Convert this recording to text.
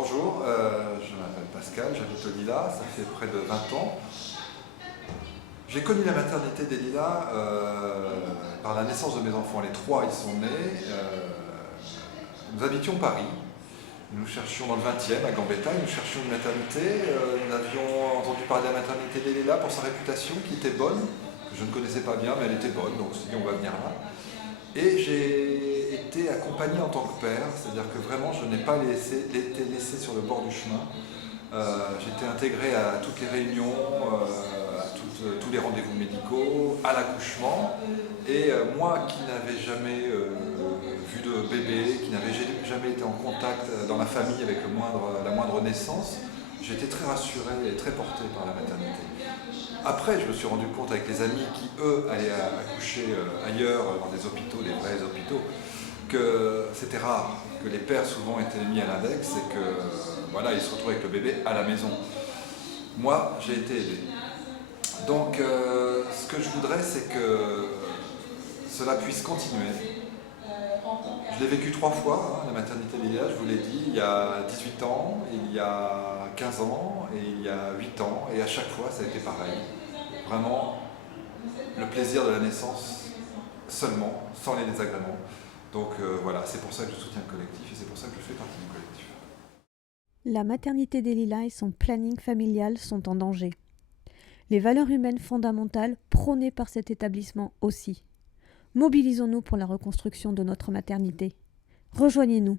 Bonjour, je m'appelle Pascal, j'habite au Lilas, ça fait près de 20 ans. J'ai connu la maternité des Lilas par la naissance de mes enfants. Les trois y sont nés. Nous habitions Paris. Nous cherchions dans le 20e, à Gambetta, nous cherchions une maternité. Nous avions entendu parler de la maternité des Lilas pour sa réputation qui était bonne, que je ne connaissais pas bien, mais elle était bonne, donc on s'est dit on va venir là. Et j'ai été accompagné en tant que père, c'est-à-dire que vraiment je n'ai pas été laissé sur le bord du chemin. J'ai été intégré à toutes les réunions, tous les rendez-vous médicaux, à l'accouchement. Et moi qui n'avais jamais vu de bébé, qui n'avais jamais été en contact dans la famille avec la moindre naissance, j'ai été très rassuré et très porté par la maternité. Après, je me suis rendu compte avec les amis qui, eux, allaient accoucher ailleurs, dans des hôpitaux, des vrais hôpitaux, que c'était rare, que les pères souvent étaient mis à l'index et que voilà, ils se retrouvaient avec le bébé à la maison. Moi, j'ai été aidé. Donc, ce que je voudrais, c'est que cela puisse continuer. Je l'ai vécu 3 fois, la maternité d'Elia, je vous l'ai dit, il y a 18 ans, il y a 15 ans et il y a 8 ans, et à chaque fois, ça a été pareil. Vraiment, le plaisir de la naissance seulement, sans les désagréments. Donc voilà, c'est pour ça que je soutiens le collectif et c'est pour ça que je fais partie du collectif. La maternité des Lilas et son planning familial sont en danger. Les valeurs humaines fondamentales prônées par cet établissement aussi. Mobilisons-nous pour la reconstruction de notre maternité. Rejoignez-nous.